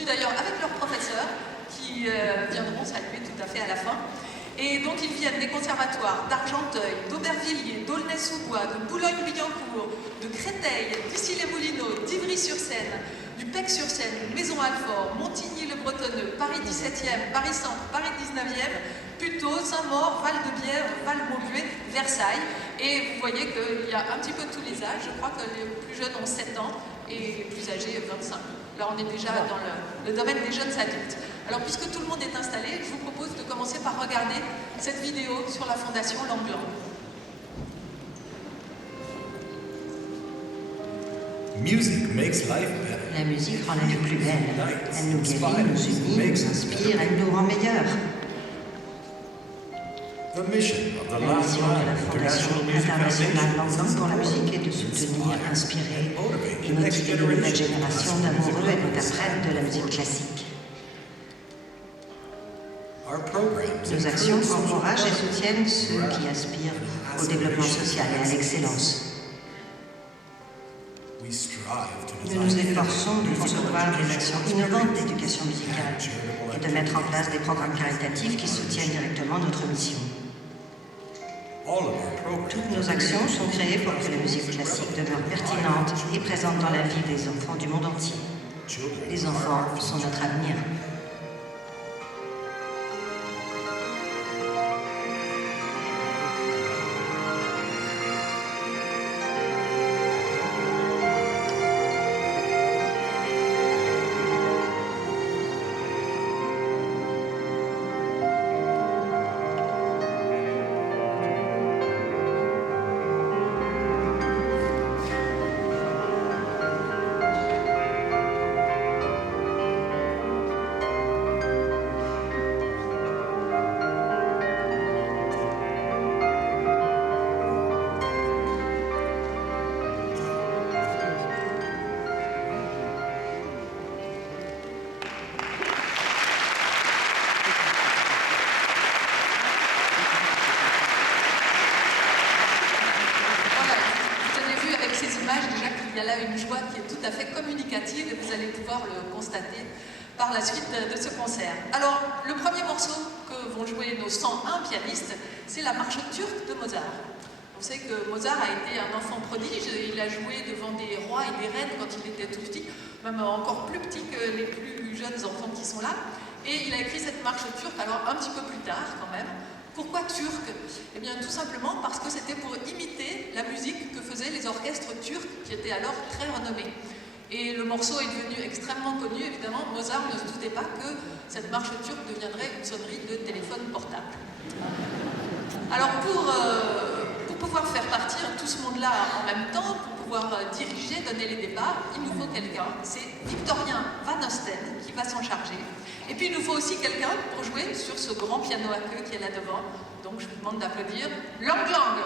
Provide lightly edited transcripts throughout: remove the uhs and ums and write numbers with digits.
venus d'ailleurs avec leurs professeurs qui viendront saluer tout à fait à la fin. Et donc ils viennent des conservatoires d'Argenteuil, d'Aubervilliers, d'Aulnay-sous-Bois, de Boulogne-Billancourt, de Créteil, d'Issy-les-Moulineaux, d'Ivry-sur-Seine, du Pec-sur-Seine, Maison-Alfort, Montigny-le-Bretonneux, Paris 17e, Paris Centre, Paris 19e, Puteaux, Saint-Maur, Val-de-Bière, Val-Maubuée, Versailles. Et vous voyez qu'il y a un petit peu tous les âges. Je crois que les plus jeunes ont 7 ans et les plus âgés 25. Là, on est déjà dans le domaine des jeunes adultes. Alors, puisque tout le monde est installé, je vous propose de commencer par regarder cette vidéo sur la Fondation Langland. La musique rend la vie plus belle. Elle nous guérit, nous unit, nous inspire, elle nous rend meilleurs. La mission de la Fondation internationale Langland pour la musique est de soutenir, inspirer et motiver de nouvelles générations d'amoureux et d'interprètes de la musique classique. Nos actions encouragent et soutiennent ceux qui aspirent au développement social et à l'excellence. Nous nous efforçons de concevoir des actions innovantes d'éducation musicale et de mettre en place des programmes caritatifs qui soutiennent directement notre mission. Toutes nos actions sont créées pour que la musique classique demeure pertinente et présente dans la vie des enfants du monde entier. Les enfants sont notre avenir. Une joie qui est tout à fait communicative et vous allez pouvoir le constater par la suite de ce concert. Alors, le premier morceau que vont jouer nos 101 pianistes, c'est la marche turque de Mozart. Vous savez que Mozart a été un enfant prodige, il a joué devant des rois et des reines quand il était tout petit, même encore plus petit que les plus jeunes enfants qui sont là, et il a écrit cette marche turque, alors un petit peu plus tard quand même. Pourquoi turc? Eh bien tout simplement parce que c'était pour imiter la musique que faisaient les orchestres turcs qui étaient alors très renommés. Et le morceau est devenu extrêmement connu, évidemment. Mozart ne se doutait pas que cette marche turque deviendrait une sonnerie de téléphone portable. Alors pour pouvoir faire partir tout ce monde-là en même temps, pour pouvoir diriger, donner les départs, il nous faut quelqu'un. C'est Victorien Van Osten qui va s'en charger. Et puis il nous faut aussi quelqu'un pour jouer sur ce grand piano à queue qui est là devant. Donc je vous demande d'applaudir Langland.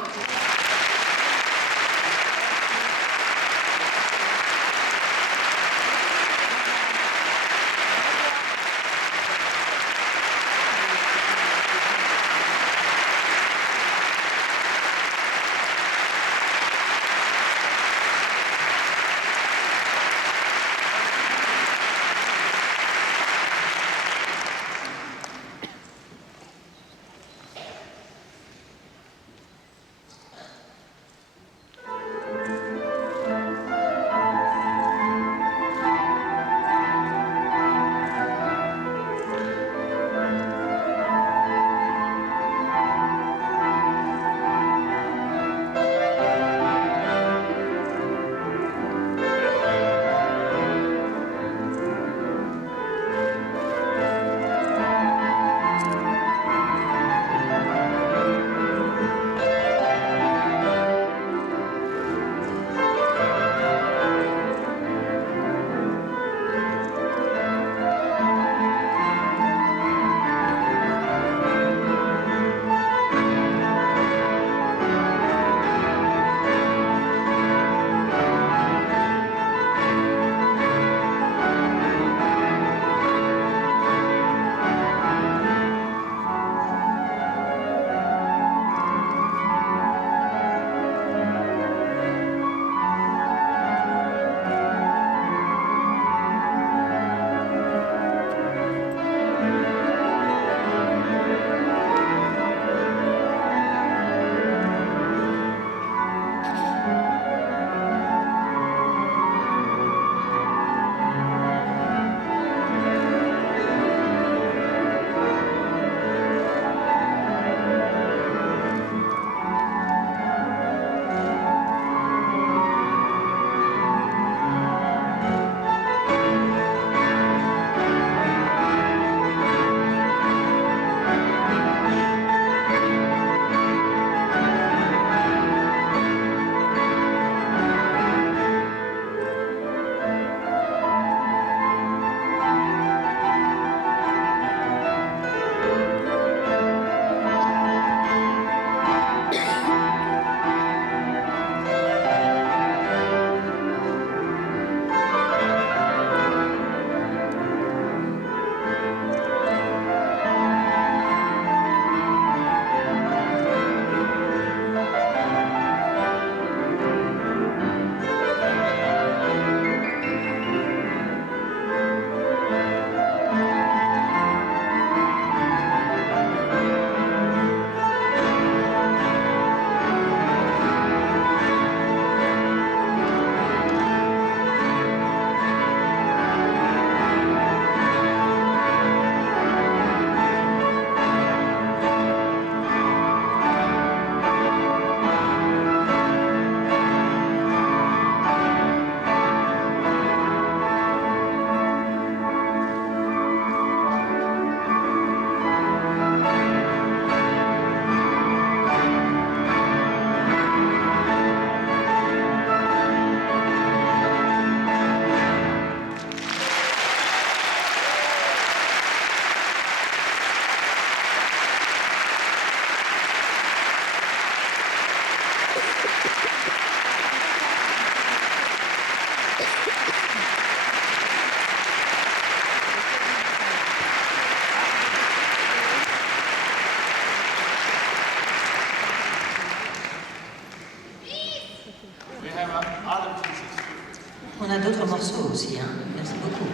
d'autres morceaux aussi, hein. Merci beaucoup.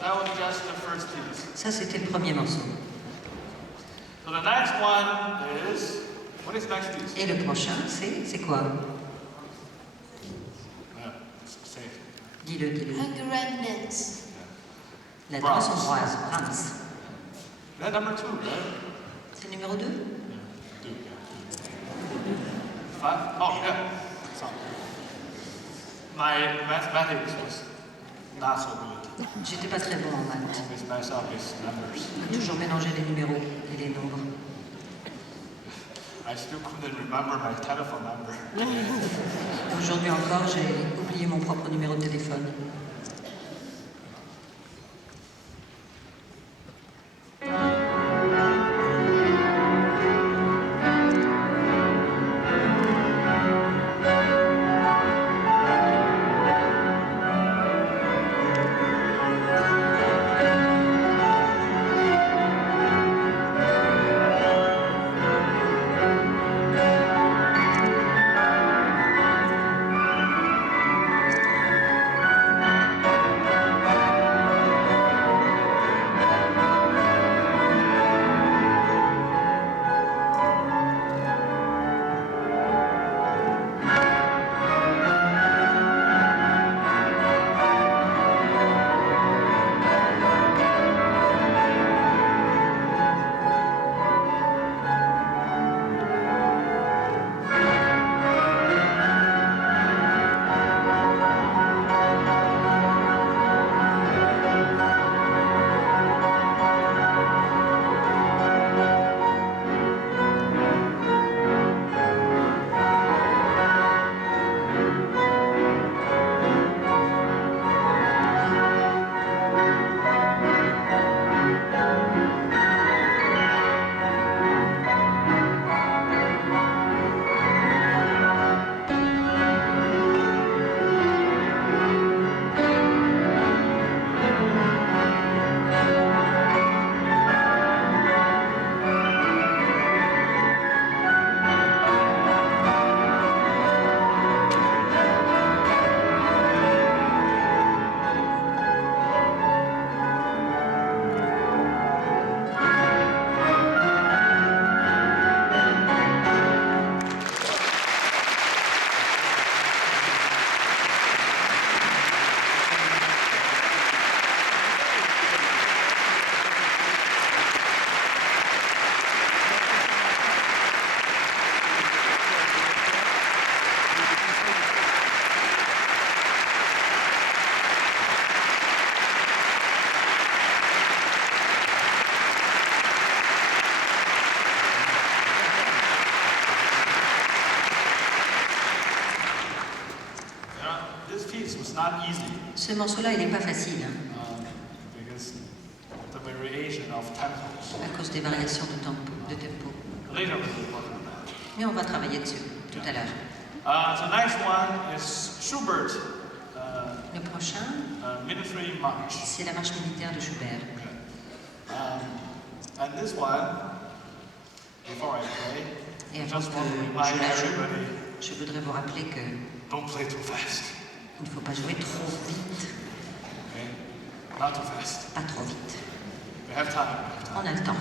That was just the first piece. Ça, c'était le premier morceau. So the next one is, what is next piece? Et le prochain, c'est quoi? Yeah, say it. Dis-le, dis-le. Hungarian dance. La danse hongroise, Brahms. That number 2, right? C'est le numéro 2? Yeah, 2, yeah. 5? Oh, yeah. Sorry. My mathematics was not so good. J'étais pas très bon en maths. Always mess up with numbers. J'ai toujours mélangé les numéros et les nombres. I still couldn't remember my telephone number. Aujourd'hui encore, j'ai oublié mon propre numéro de téléphone. Ce morceau-là, il n'est pas facile, hein, Because the variation of tempos. à cause des variations de tempo. Later we will work on that. Mais on va travailler dessus tout à l'heure. The next one is Schubert, Le prochain, Military March. c'est la marche militaire de Schubert. And this one, before I play, Et I avant just want to que remind je la joue, everybody, je voudrais vous rappeler que don't play too fast. il ne faut pas jouer trop vite, Okay? Not too fast. pas trop vite. We have time. On a le temps.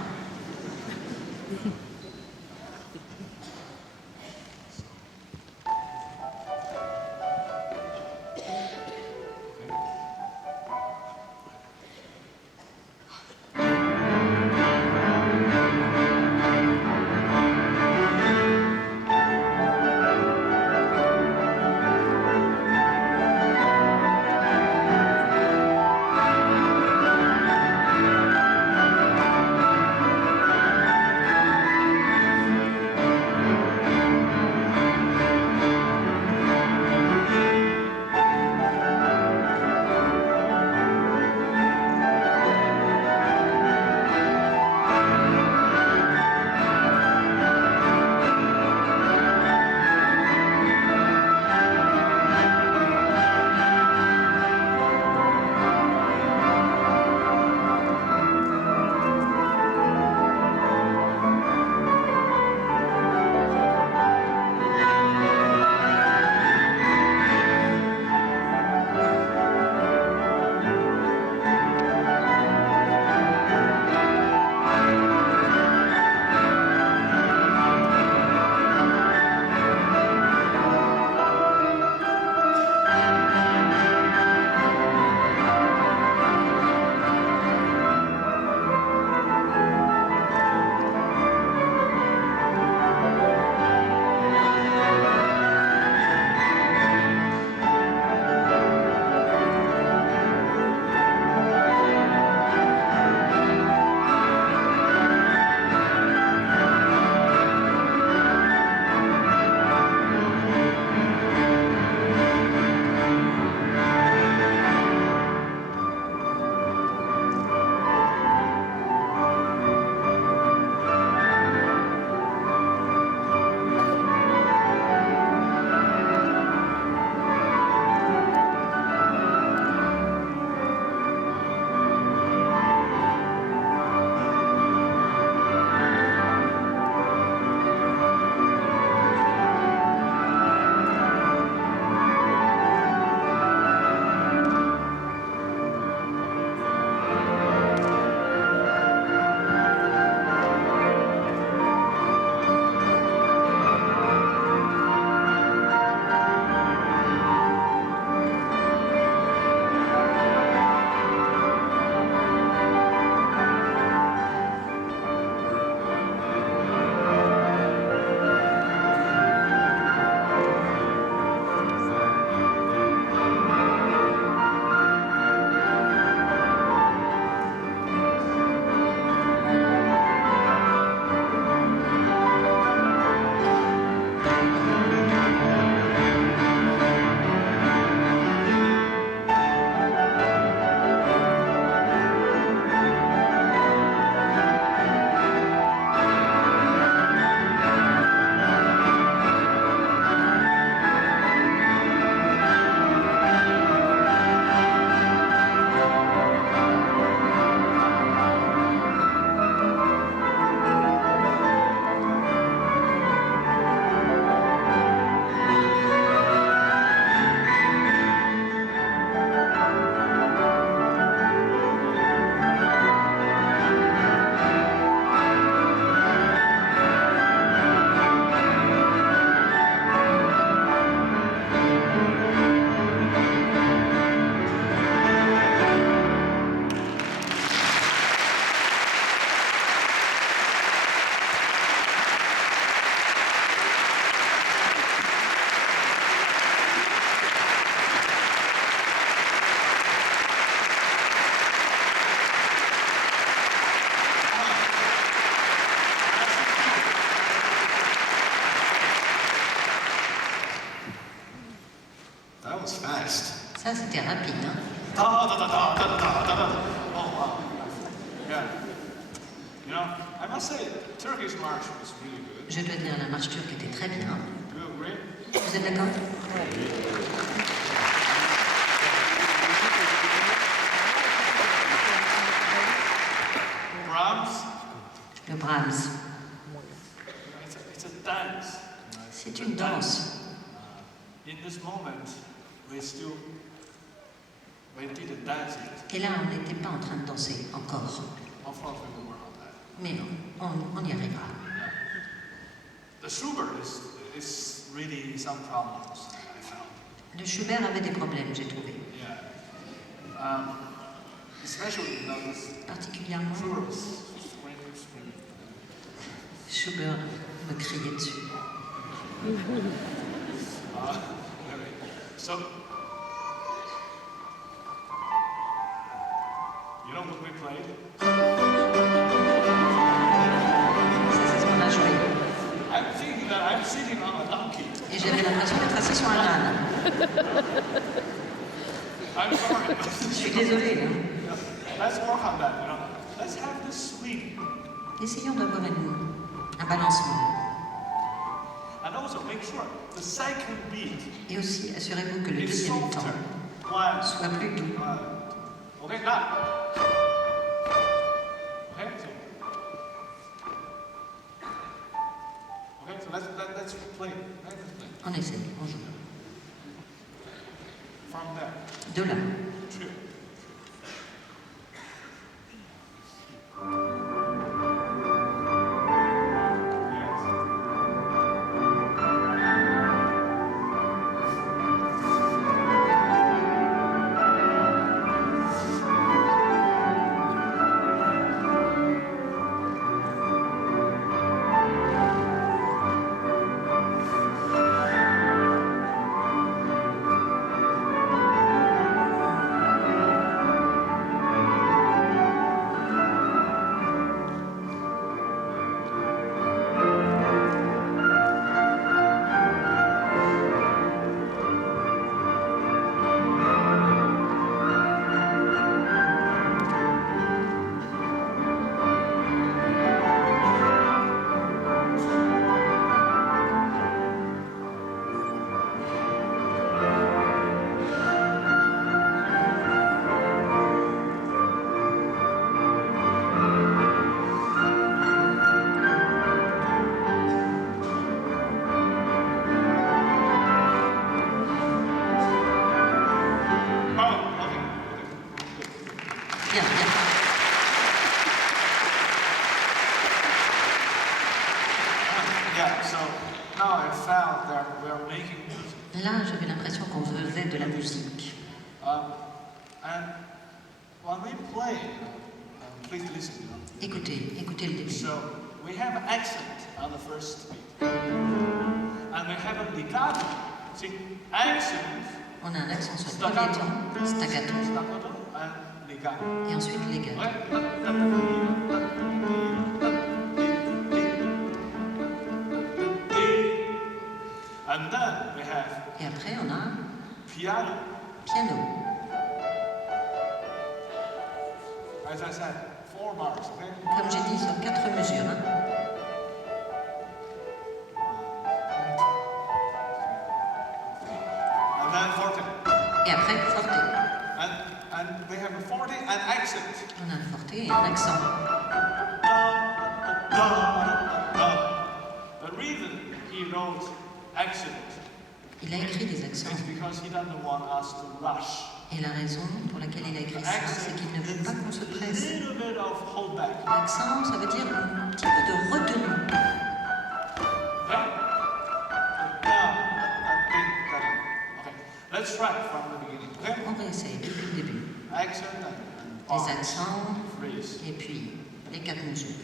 Ça, c'était rapide, hein? Da, da, da, da, da, da, da, da. Oh, wow. Yeah. You know, I must say, Turkish march was really good. Je dois dire, la marche turque était très bien. Do you agree? Vous êtes d'accord? Brahms, Le Brahms, it's a dance. c'est une danse. In this moment, we didn't dance it. Et là, on n'était pas en train de danser encore. Unfortunately, we were on that. Mais on y arrivera. The Schubert is really some problems, I found. Le Schubert avait des problèmes, j'ai trouvé. Yeah. Especially, you know, this Particulièrement, Schubert was screaming. Schubert me criait dessus. Anyway, so, you know what we played? Ça, c'est ce qu'on a joué. I'm thinking that I'm sitting on a donkey. Et j'avais l'impression d'être assis sur un âne. I'm sorry. Je suis désolée. Hein. Let's work on that, you know. Let's have this swing. Essayons d'avoir un balancement. And also make sure the second beat Et aussi, assurez-vous que le is deuxième softer. temps One, soit plus doux. Okay, now. Okay, so let's play. Let's play. On essaie, on joue. From there. De là. Two. Bien, bien. Yeah, so now I found that we are making music. Là, j'avais l'impression qu'on faisait de la musique. And when we play, please listen. Écoutez, écoutez le début. So we have an accent on the first beat. And we have a legato. See, accent, On a un accent sur le premier temps, staccato, staccato, and legato. et ensuite legato. And then we have Et après, on a piano. piano. As I said, 4 bars, okay? Comme j'ai dit, sur 4 mesures. Hein. And then forte. Et après, forte. And we have a forte and accent. On a un forte et un accent. The reason he wrote accent Il a écrit des accents. is because he doesn't want us to rush. Et la raison pour laquelle il a écrit ça, c'est qu'il ne veut pas qu'on se A presse. little bit of holdback. L'accent, ça veut dire un petit peu de retenue. Okay? Okay. Let's try from the beginning. Okay? On réessaye depuis le début. Accent and Les bars. accents Phrase. et puis les 4 mesures.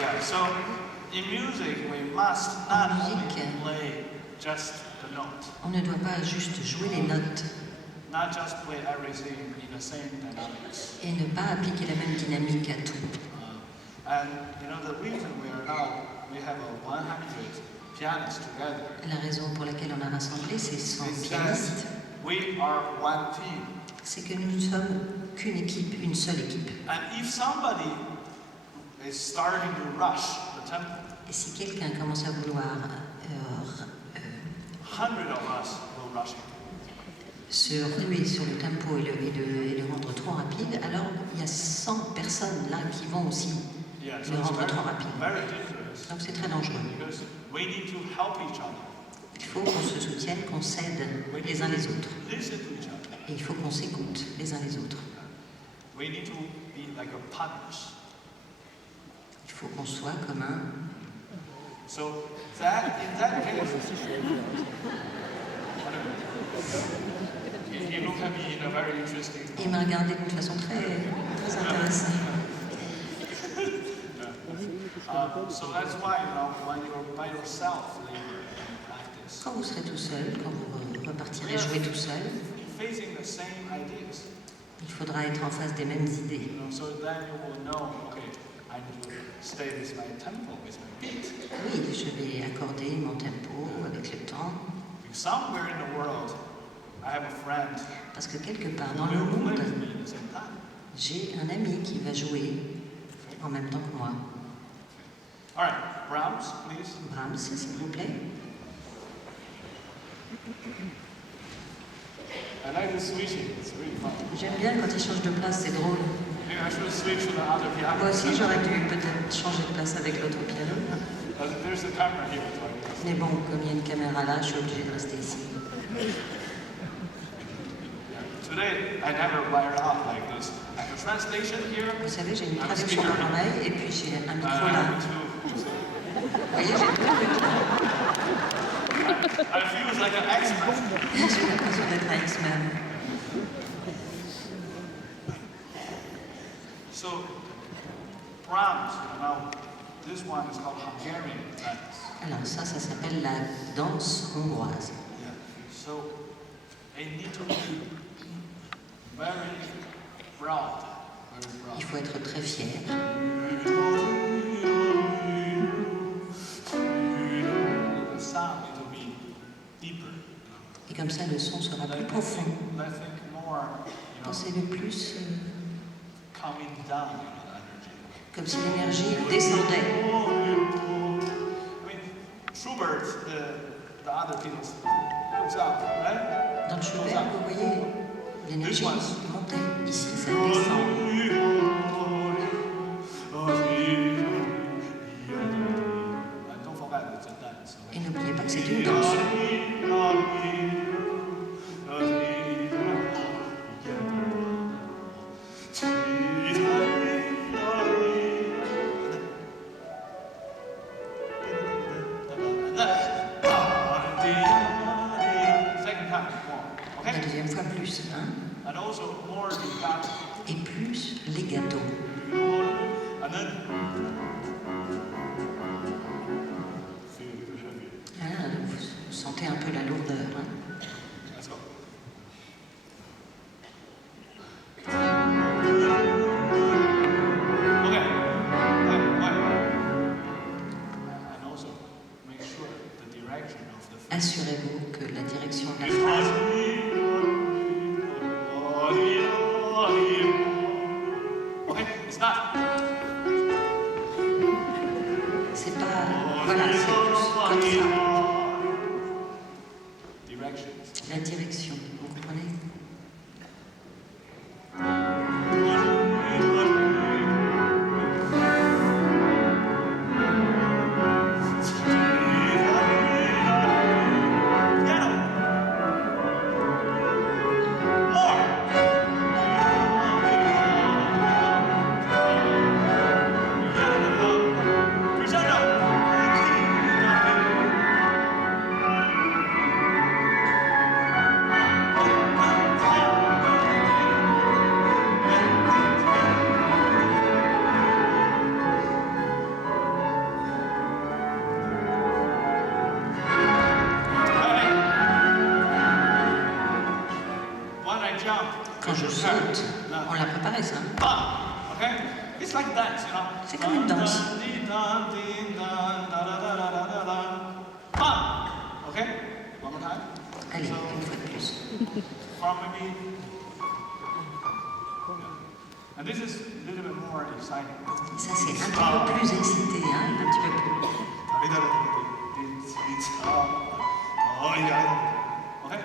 Yeah, so in music we must not only musique, play just the note, on ne doit pas juste jouer les notes not just play everything in the same dynamics. et ne pas appliquer la même dynamique à tout. And you know the reason we have a 100 pianists together. La raison pour laquelle on a rassemblé ces 100 is pianistes, that we are one team. c'est que nous ne sommes qu'une équipe, une seule équipe. And if somebody is starting to rush the tempo, Et si quelqu'un commence à vouloir 100 of us will rush it. se ruer sur le tempo et le rendre trop rapide, alors il y a 100 personnes là qui vont aussi Yeah, so le it's rendre trop rapide. very dangerous Donc c'est très dangereux. because we need to help each other. Il faut qu'on se soutienne, qu'on s'aide les uns les autres. Listen to each other. Et il faut qu'on s'écoute les uns les autres. We need to be like a partners. Il faut qu'on soit comme un. So that in that case, you look at me in a very interesting. Il m'a regardé d'une façon très intéressante. So that's why when you're by yourself later in practice, Quand vous serez tout seul, quand vous repartirez jouer tout seul, you're facing the same ideas. il faudra être en face des mêmes idées. So then you will know, okay, I need to stay with my tempo, with my beat. Oui, je vais accorder mon tempo avec le temps, Because somewhere in the world, I have a friend parce que quelque part dans who le will play monde, with me at the same time. j'ai un ami qui va jouer en même temps que moi. All right, Brahms, please. Brahms, s'il vous plaît. I like the switching, it's really fun. J'aime bien quand il change de place, c'est drôle. Maybe I should switch to the other piano. Moi aussi, j'aurais dû peut-être changer de place avec l'autre piano. There's a camera here, so I guess. Mais bon, comme il y a une caméra là, je suis obligée de rester ici. Today, I never wired up like this. I have a translation here. Vous savez, j'ai une I'm a traduction speaker. par l'oreille et puis j'ai un And micro I là. have two. So Vous voyez, j'ai deux trucs là. I feel like an expert. J'ai l'impression d'être un X-Men. So, Brahms, this one is called Hungarian dance. Alors ça s'appelle la danse hongroise. Yeah. So, I need to be very proud. Very proud. Il faut être très fier. The sound need to be deeper. Et comme ça, le son sera plus profond. I think more, Pensez-le plus coming down, the energy. comme si l'énergie descendait. I mean, Schubert, the other Beatles, goes up, right? Dans le Schubert, vous voyez, l'énergie montait. Ici, ça descend. And don't forget it's a dance. Et n'oubliez pas que c'est une danse. Second time, more. La Okay? deuxième fois plus, hein? And also more legato. Et plus les gâteaux. And then Ah, vous sentez un peu la lourdeur. Hein? let's go. Okay. Wait. And also make sure the direction of the Assurez-vous que la direction de la is phrase, okay, it's not. c'est pas... Voilà, c'est plus comme ça. Directions. La direction, vous comprenez? Piano. More. Crescendo. Quand je saute, on l'a préparé ça. Bam, okay? It's like dance, you know. C'est comme une danse. Bam, okay? One more time. Allez, une fois de plus. From maybe. And this is a little bit more exciting. Ça, c'est un petit peu plus excité, hein, un petit peu plus. Oh, yeah. Okay?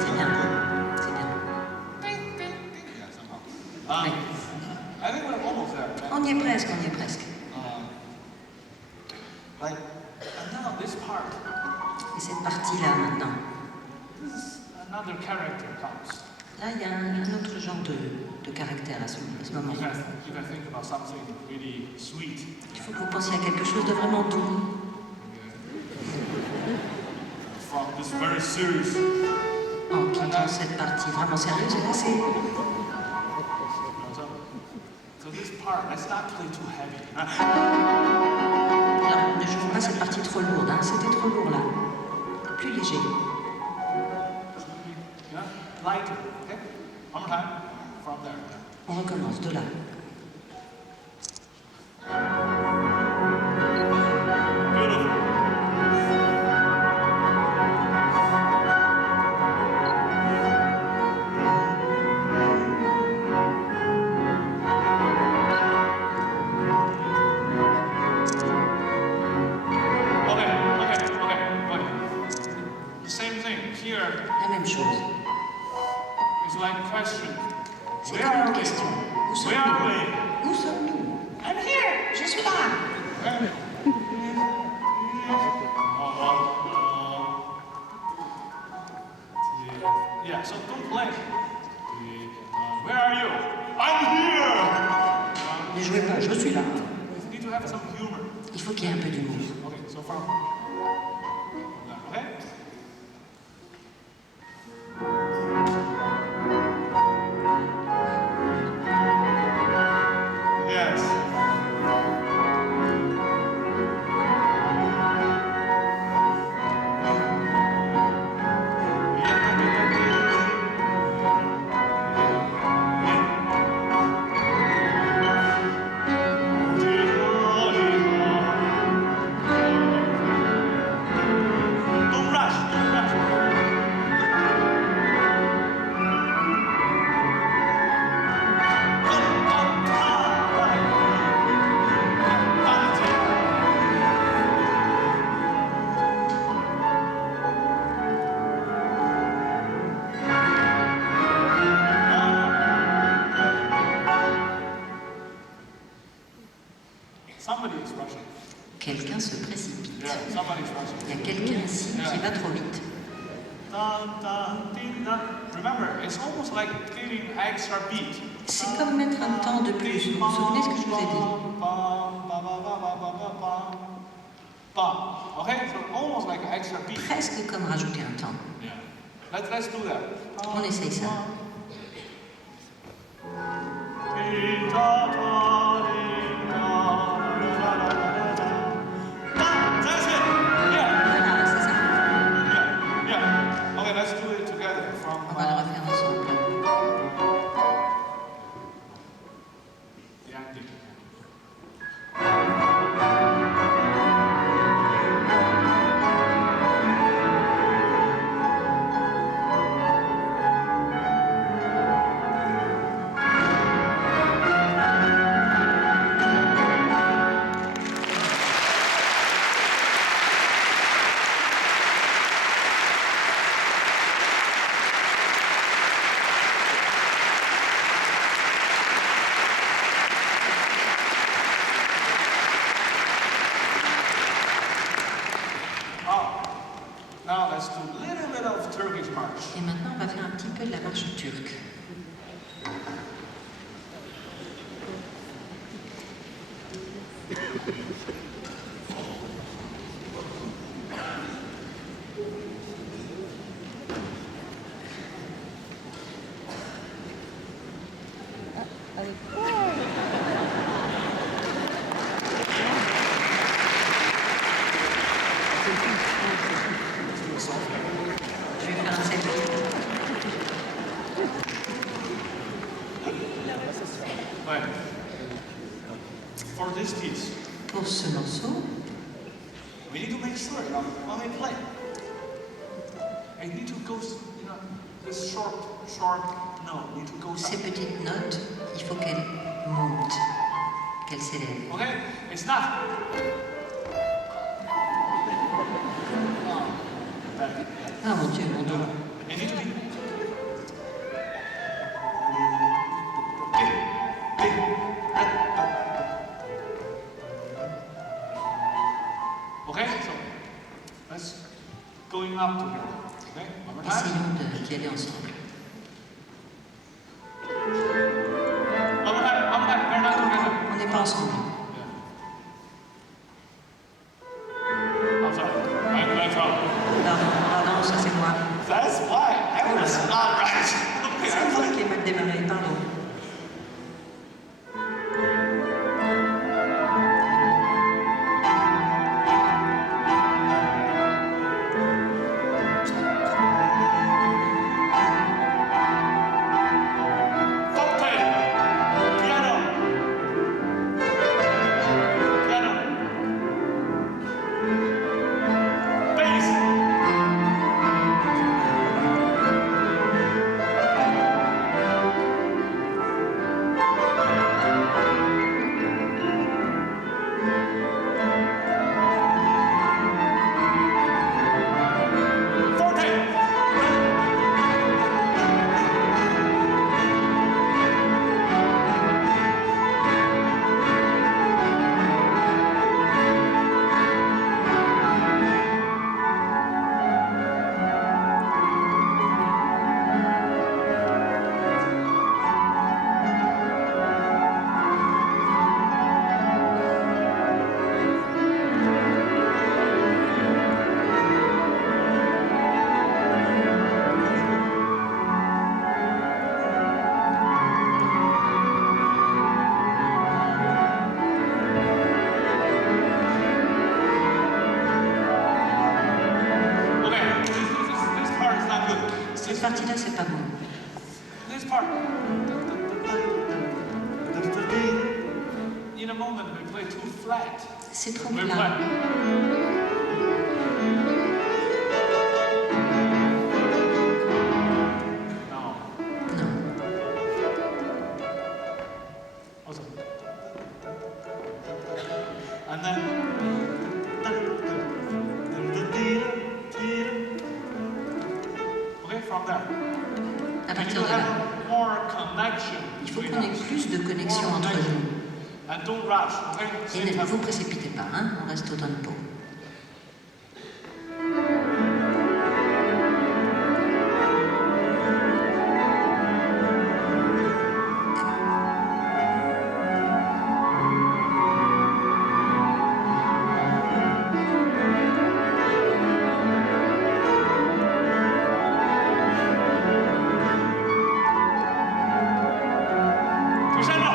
C'est bien. C'est bien. Yeah, somehow. I think we're almost there. Right? On y est presque, on y est presque. And now this part, Et cette partie-là, maintenant. this is another character comes. Là, il y a un autre genre de caractère à ce moment. You can think about something really sweet. Il faut que vous pensiez à quelque chose de vraiment doux. From this very serious. En quittant cette partie vraiment sérieuse, et là, c'est... So this part, let's not play too heavy. Alors, ne jouez pas cette partie trop lourde, hein. C'était trop lourd, là. Plus léger. Yeah? Lighter, okay? One more time. From there. On recommence, de là. Beautiful. Okay. The same thing here La même chose. is like question. C'est Where comme are une we? question. Où Where are sommes-nous? we? Où sommes-nous? I'm here! Je suis là! Yeah, so don't play. Where are you? I'm here! Ne jouez pas, je suis là. You need to have some humor. Il faut qu'il y ait un peu d'humour. Okay, so from. Okay? Yes. Don't rush, don't rush. Somebody is rushing. Quelqu'un se précipite. Yeah, somebody's rushing. Il y a quelqu'un ici qui va trop vite. Dun, dun, ding, dun. Remember, it's almost like giving extra beat. C'est comme mettre un temps de plus. Vous vous souvenez ce que je vous ai dit? Okay, so almost like an extra beat. Presque comme rajouter un temps. Yeah. Let's do that. On essaye ça. That's it. Yeah. Voilà, c'est ça. Yeah. Okay, let's do it together from. On va le refaire ensemble. The ending. Je vais faire un selfie. Ouais. For this piece, Pour ce morceau, we need to make sure, you know, when we play, I need to go, you know, this short note need to go ces up. petites notes, il faut qu'elles montent, qu'elles s'élèvent. Okay? It's not. Ah mon Dieu, mon dos. It need to be. Okay, so let's going up together. Okay, one more time. Essayons d'y aller ensemble. One more time. We're not together. On n'est pas ensemble. I'm sorry. I'm wrong. Pardon, ça c'est moi. That's why I was not right. Okay, C'est I'm moi like, qui ai mal démarré, pardon. forte, piano, bass. Forte. Okay, this part is not good. Cette partie-là, c'est pas bon. This part. In a moment, we play too flat. C'est trop We plat. play. No. Non. Also. And then. Okay, from there. À We need partir to de là, have more connection il faut between qu'on ait us. plus de connexion More entre connection. nous. And don't rush, okay? Et Same ne tempo. vous précipitez pas, hein, on reste au tempo. Crescendo.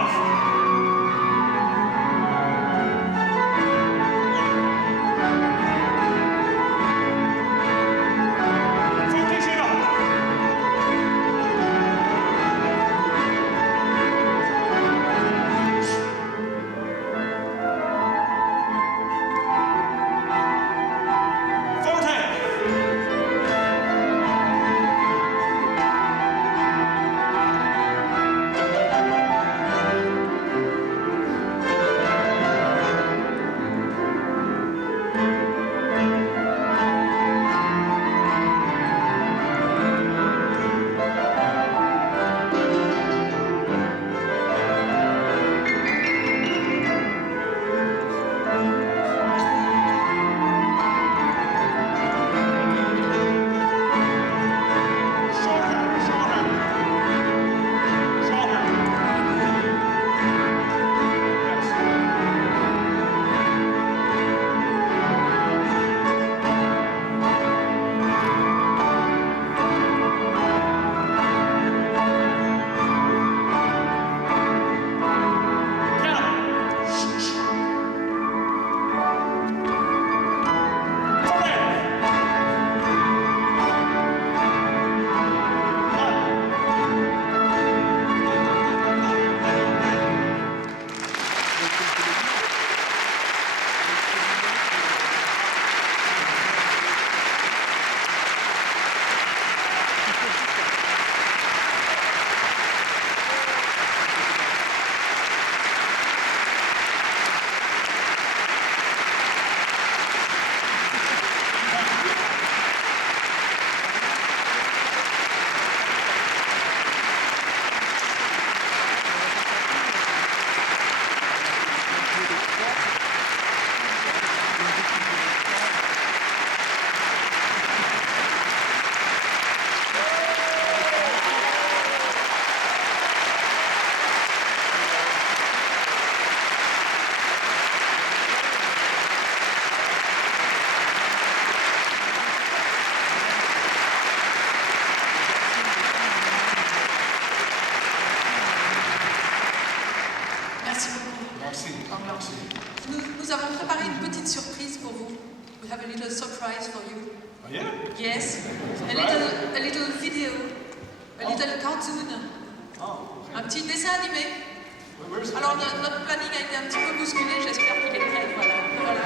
Merci beaucoup. Merci. Merci. Nous avons préparé une petite surprise pour vous. We have a little surprise for you. Oh, yeah? Yes, Surprise? a little video, a little cartoon, Oh, okay. un petit dessin animé. Where's it? Alors notre planning a été un petit peu bousculé, j'espère qu'il est prêt. Voilà.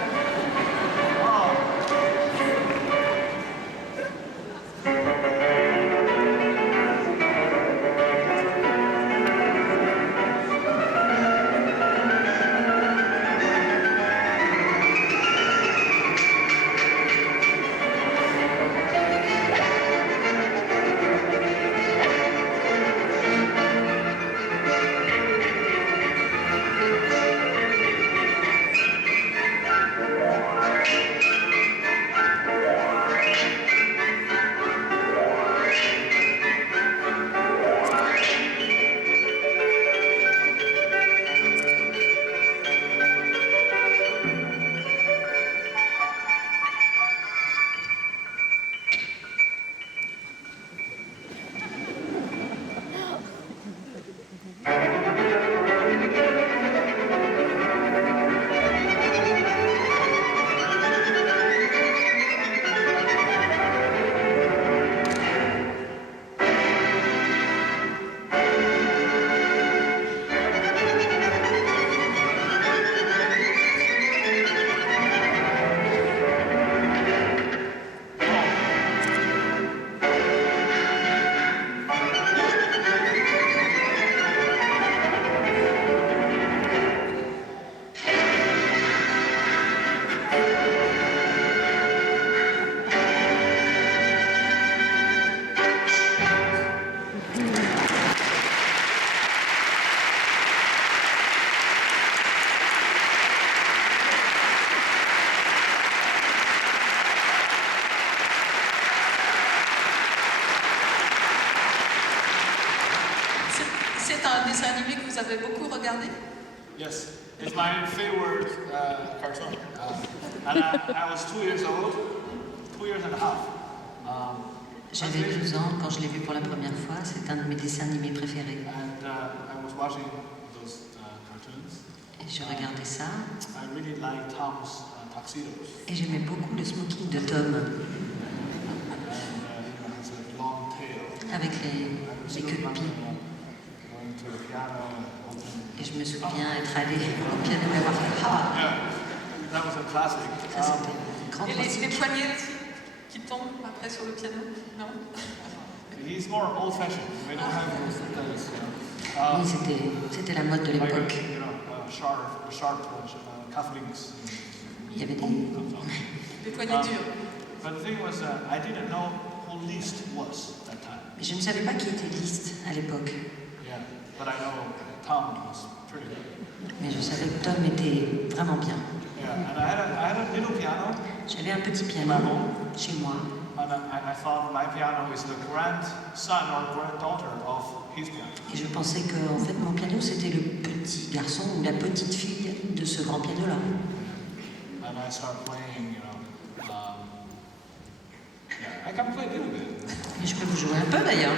C'est un dessin animé que vous avez beaucoup regardé? Yes, it's my favorite cartoon. And I was 2 years old, 2 years and a half. J'avais 12 ans quand je l'ai vu pour la première fois. C'est un de mes dessins animés préférés. And I was watching those cartoons. Et je regardais ça. I really like Tom's tuxedos. Et j'aimais beaucoup le smoking de Tom, And has a long tail. avec les queues de pie. Going to the piano and opening. Et je me souviens être allée au piano et avoir fait ah. Yeah, that was a classic. Ça, c'était un grand Et classique. les poignets aussi qui tombent après sur le piano? Non? He's more old-fashioned. We don't have those. Oui, c'était la mode de Like, l'époque. you know, sharp cufflinks. Il y avait des... Des poignets durs. But the thing was, I didn't know who Liszt was that time. Mais je ne savais pas qui était Liszt à l'époque. Yeah, but I know Tom was pretty good. Mais je savais que Tom était vraiment bien. Yeah, and I had a little piano, J'avais un petit piano chez moi. and I thought my piano is the grandson or granddaughter of his piano. Et je pensais que en fait, mon piano, c'était le petit garçon ou la petite fille de ce grand piano-là. And I started playing, you know. Yeah, I can play a little bit. Et je peux vous jouer un peu d'ailleurs.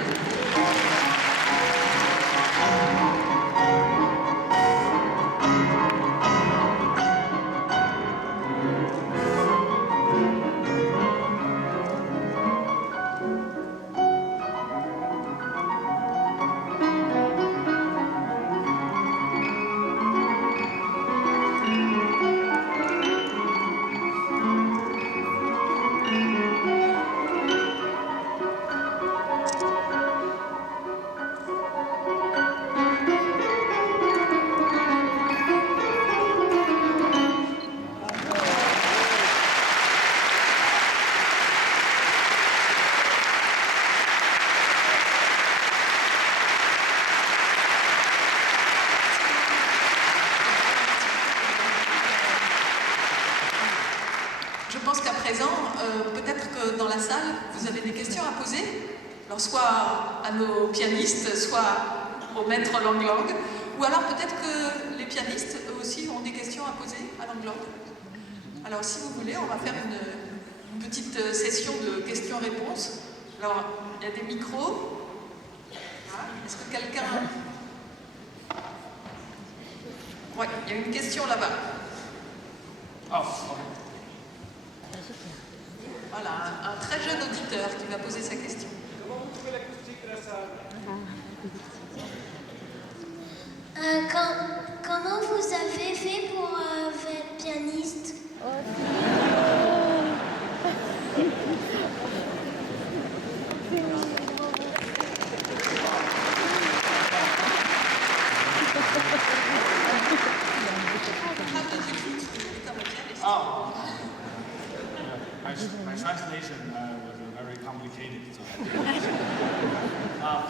Je pense qu'à présent, peut-être que dans la salle, vous avez des questions à poser, alors soit à nos pianistes, soit au maître Lang Lang, ou alors peut-être que les pianistes, eux aussi, ont des questions à poser à Lang Lang. Alors si vous voulez, on va faire une petite session de questions-réponses. Alors, il y a des micros. Voilà. Est-ce que quelqu'un... Oui, il y a une question là-bas. Oh, okay. Voilà, un très jeune auditeur qui va poser sa question. Comment vous avez fait pour être pianiste? Oh. My translation was very complicated. So.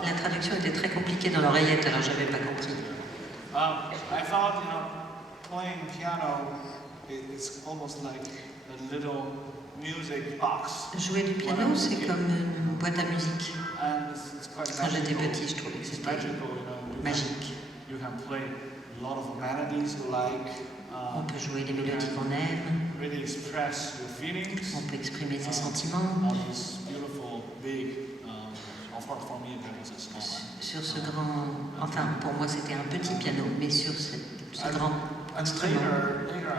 La traduction était très compliquée dans l'oreillette, alors j'avais pas compris. I thought, playing piano is almost like a little music box. Jouer du piano, c'est comme une boîte à musique. And it's quite Quand j'étais magical. petit, je trouvais que It's c'était magical, magique. You can play a lot of melodies you like. On peut jouer les mélodies qu'on aime, Really express your feelings. on peut exprimer ses sentiments. On this beautiful, big, of course for me that was a small one. Sur ce grand, enfin pour moi c'était un petit piano, mais sur ce grand And instrument. later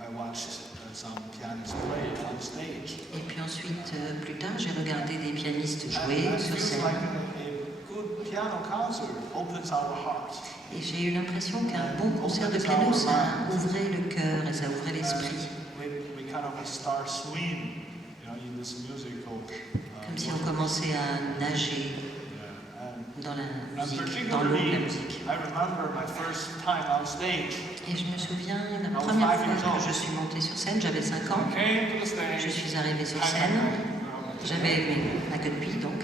I watched some pianists play on stage. Et puis ensuite, plus tard, j'ai regardé des pianistes And jouer it sur feels scène. like a good piano concert opens our heart. Et j'ai eu l'impression qu'un bon concert de piano, ça ouvrait le cœur et ça ouvrait l'esprit. We kind of start swim, in this musical. Comme si on commençait à nager dans la musique, dans l'eau de la musique. I remember my first time on stage. Et je me souviens, la première fois que je suis montée sur scène, j'avais 5 ans. Came to the stage. Je suis arrivée sur scène. J'avais ma queue de pie, donc.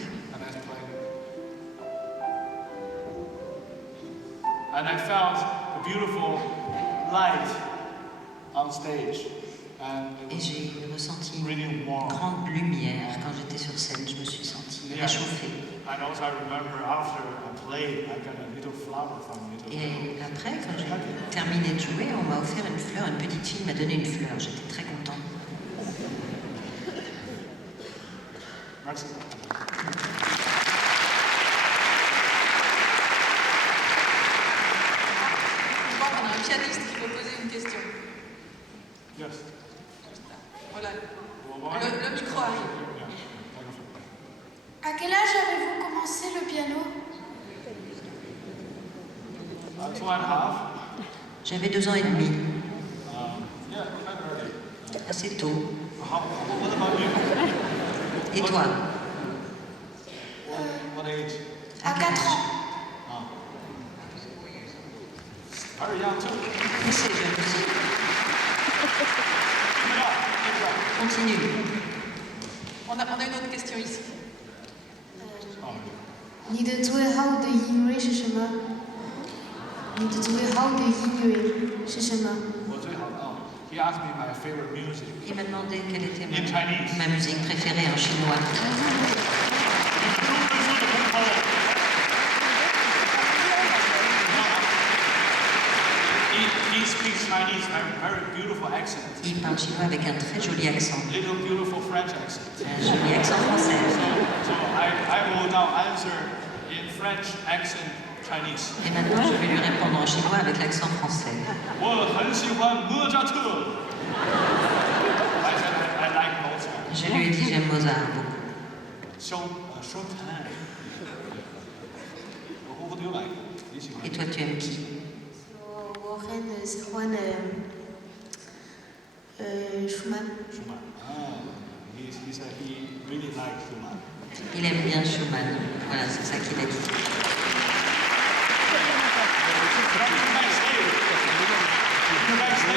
And I felt a beautiful light on stage. And it Et was j'ai ressenti really une warm. grande lumière quand j'étais sur scène. Je me suis sentie réchauffée. And also I remember after I played, I got a little flower from a little Et après, quand j'ai terminé de jouer, on m'a offert une fleur. Une petite fille m'a donné une fleur. J'étais très contente. Merci. Je vois qu'on a un pianiste qui veut poser une question. Yes. Voilà, le micro arrive. À quel âge avez-vous commencé le piano? 2.5. J'avais 2 ans et demi, Yeah, quite early. assez tôt. What about you? Et toi? What age? À 4 ans. Very young too. Mais c'est jeune aussi. Continue. On a une autre question ici. 你的最好的音乐是什么？你的最好的音乐是什么？ He asked me my favorite music. Il m'a demandé quelle était In Chinese. ma musique préférée en chinois. He speaks Chinese, very beautiful accent. Il parle chinois avec un très joli accent. Little beautiful French accent. Un joli accent français. So I will now answer in French accent Chinese. Et maintenant, je vais lui répondre en chinois avec l'accent français. 我很喜欢莫扎特。I said I like Mozart. Je lui ai dit j'aime Mozart beaucoup. Chopin. Who do you like? 你喜欢 Et toi, tu aimes qui? 我很喜欢舒曼。 Schumann. He said he really liked Schumann. Il aime bien Schumann. Voilà, c'est ça qu'il a dit.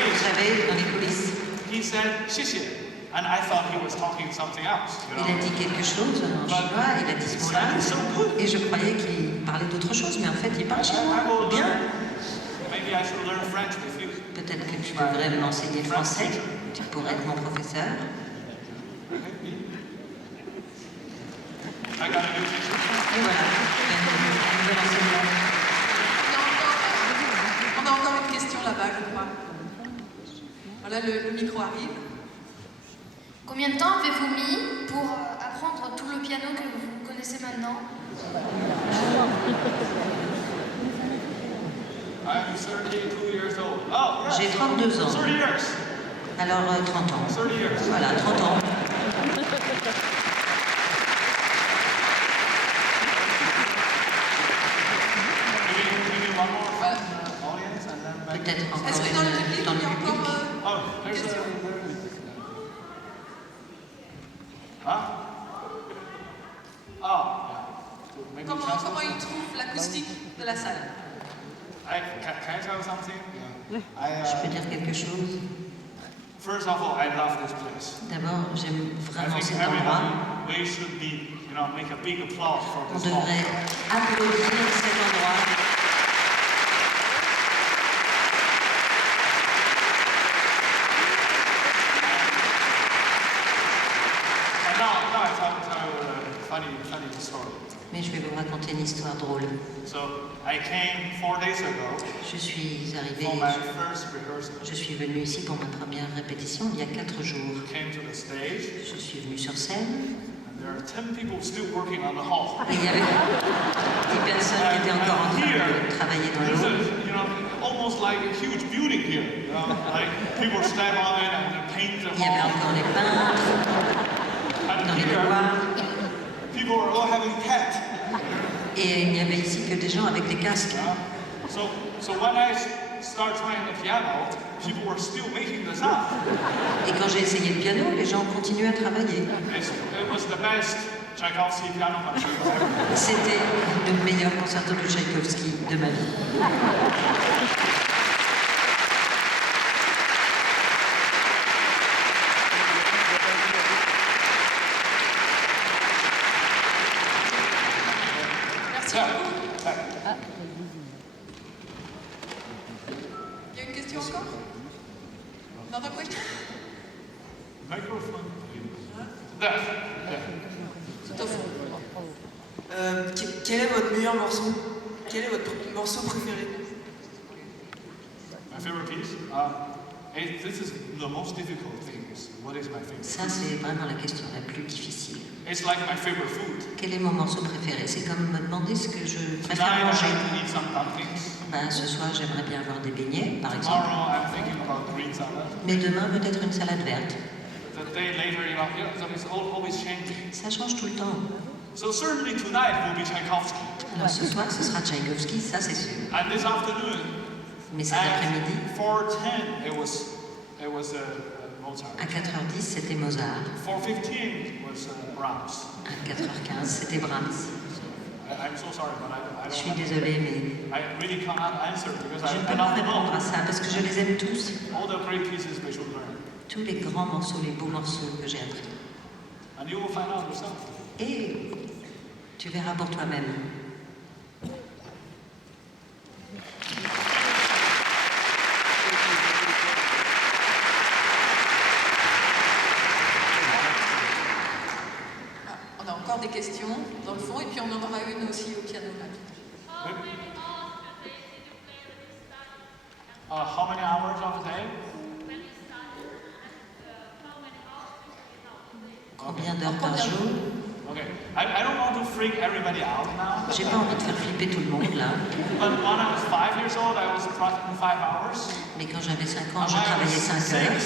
Vous savez, dans les coulisses, He said 谢谢, and I thought he was talking something else. il a dit quelque chose en chinois, il a dit ce mot-là, et je croyais qu'il parlait d'autre chose, mais en fait, il parle chinois. Bien. Maybe I should learn French with you. Peut-être que tu devrais m'enseigner le français. Tu pourrais être mon professeur. I got a new teacher. Et voilà, un nouvel enseignant. On a encore une question là-bas, je crois. Voilà, le micro arrive. Combien de temps avez-vous mis pour apprendre tout le piano que vous connaissez maintenant? I'm 32 years old. Oh, yes. J'ai 32 ans. 30 years. Alors 30 ans. 30 years. Voilà, 30 ans. Maybe one more from the audience and then back. Peut-être encore Est-ce que dans le public, dans il y le a public. encore... Oh, there's a... Question. Huh? Oh, yeah. So maybe comment translate. il trouve l'acoustique de la salle? Can I tell you something? Yeah. Je peux dire quelque chose? First of all, I love this place. D'abord, j'aime I vraiment think cet endroit. everybody, we should be, make a big applause for On this hall. devrait applaudir cet endroit. And now I tell you a funny story. Mais je vais vous raconter une histoire drôle. So I came 4 days ago Je suis arrivée, for my first rehearsal. je suis venue ici pour ma première répétition il y a 4 jours. Came to the stage, Je suis venue sur scène and there are 10 people still working on the hall. et il y avait 10 personnes qui étaient encore en train de travailler dans le There's hall. almost like a huge building here. Like people stand on it and they paint the Il y avait hall. encore les peintres And dans les here, couloirs people are all having pets. et il n'y avait ici que des gens avec des casques. So when I start trying the piano, people were still making the sound. Et quand j'ai essayé le piano, les gens ont continué à travailler. It was the best Tchaikovsky piano concerto ever. C'était le meilleur concerto de Tchaïkovski de ma vie. Merci beaucoup. Il y a une question encore? Another question? Microphone, please. There. Tout au fond. Quel est votre meilleur morceau? Quel est votre morceau préféré? My favorite piece? This is the most difficult thing. What is my favorite? Ça, c'est vraiment la question la plus difficile. It's like my favorite food. Quel est mon morceau préféré? C'est comme me demander ce que je préfère Tonight I manger. like to eat some dumplings. Ben, ce soir, j'aimerais bien avoir des beignets, par exemple. Tomorrow I'm thinking about green salad. Mais demain, peut-être une salade verte. The day later, so it's always changing. Ça change tout le temps. So certainly tonight will be Tchaikovsky. Alors ce soir, ce sera Tchaïkovski, ça c'est sûr. And this afternoon, Mais cet après-midi, at 4:10, it was Mozart. à 4h10, c'était Mozart. 4:15 was Brahms. À 4h15, c'était Brahms. I'm so sorry, but I Je don't suis know. désolée, mais I really cannot answer because je ne I peux pas don't répondre know à ça parce que je les aime tous. all the great pieces we should learn. Tous les grands morceaux, les beaux morceaux que j'ai appris. And you will find out yourself. Et tu verras pour toi-même. On a encore des questions dans le fond et puis on en aura une aussi au piano rapide. How many hours of the day? Combien d'heures par jour? Okay. I don't want to freak everybody out now. J'ai pas envie de faire flipper tout le monde là. But when I was 5 years old, I was practicing 5 hours. Mais quand j'avais 5 ans, je travaillais 5 heures.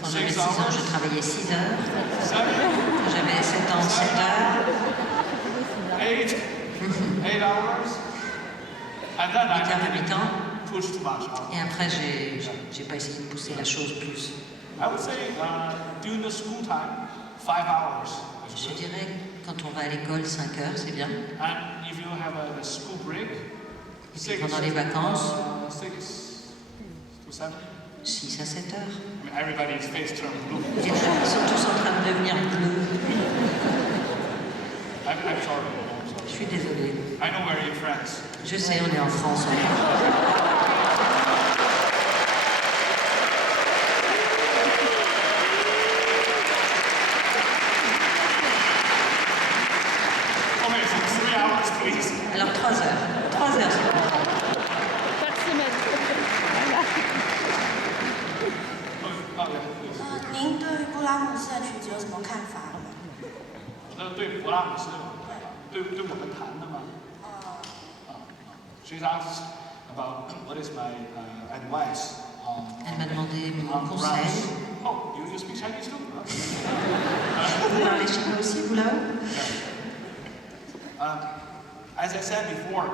Quand j'avais 6 ans, je travaillais 6 heures. 7, Quand j'avais 7 ans, 7 heures. 8 hours. And then 8 heures I 8 ans. pushed too much. Et après, j'ai pas essayé de pousser la chose plus. I would say during the school time, 5 hours. Je dirais, quand on va à l'école, 5 heures, c'est bien. And if you have a school break, Et puis pendant les vacances, 6 to 7. 6 à 7 heures. I mean, everybody's face turned blue. Les gens sont tous en train de devenir bleus. I'm sorry. I'm sorry. Je suis désolée. I know we're in France. Je sais, on est en France. Okay, so 3 hours, please. Alors 3 heures. 3 heures, c'est bon. Par semaine. Okay, please. 您对布拉姆斯的曲子有什么看法吗？对勃拉姆斯，对我们弹的吗？实际上， about what is my advice Elle m'a demandé mon on conseil. drums. Oh, you speak Chinese too? Huh? Vous parlez chinois aussi, vous là-haut? As I said before,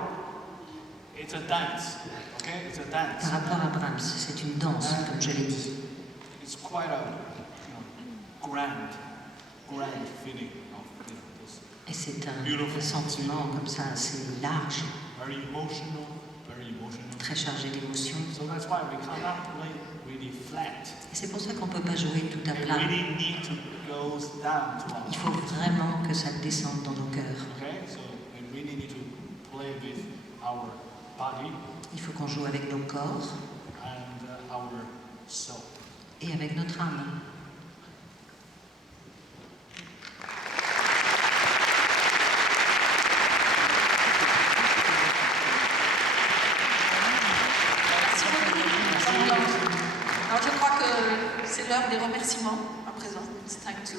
it's a dance. Okay, it's a dance. Par rapport à Brahms, c'est une danse, comme je l'ai dit. It's quite a grand feeling of this. Et c'est un sentiment comme ça assez large, Very emotional, very emotional. très chargé d'émotions. So that's why we cannot play really flat. Et c'est pour ça qu'on ne peut pas jouer tout à It plat. really need to go down to our Il faut vraiment que ça descende dans nos cœurs. Okay, so we really need to play with our body Il faut qu'on joue avec nos corps and our soul. et avec notre âme. Merci beaucoup. Alors je crois que c'est l'heure des remerciements à présent. It's time to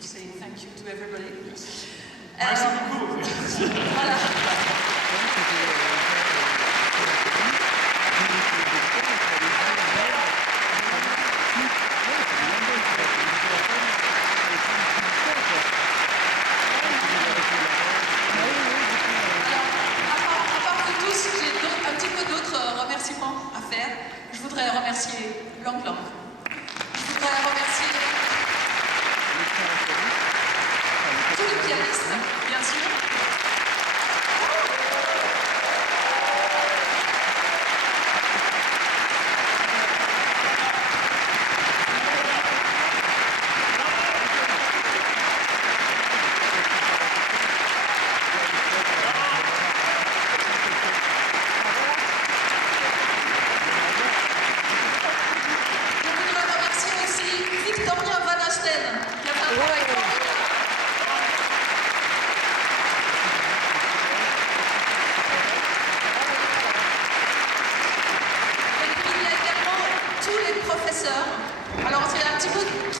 say thank you to everybody. Merci Alors, beaucoup. voilà. À part que tous, j'ai un petit peu d'autres remerciements à faire. Je voudrais remercier Lang Lang. Je voudrais remercier tous les pianistes, bien sûr. Je voudrais remercier aussi Victorien Van Asten, qui a fait un travail formidable. Et puis il y a également tous les professeurs. Alors c'est un petit peu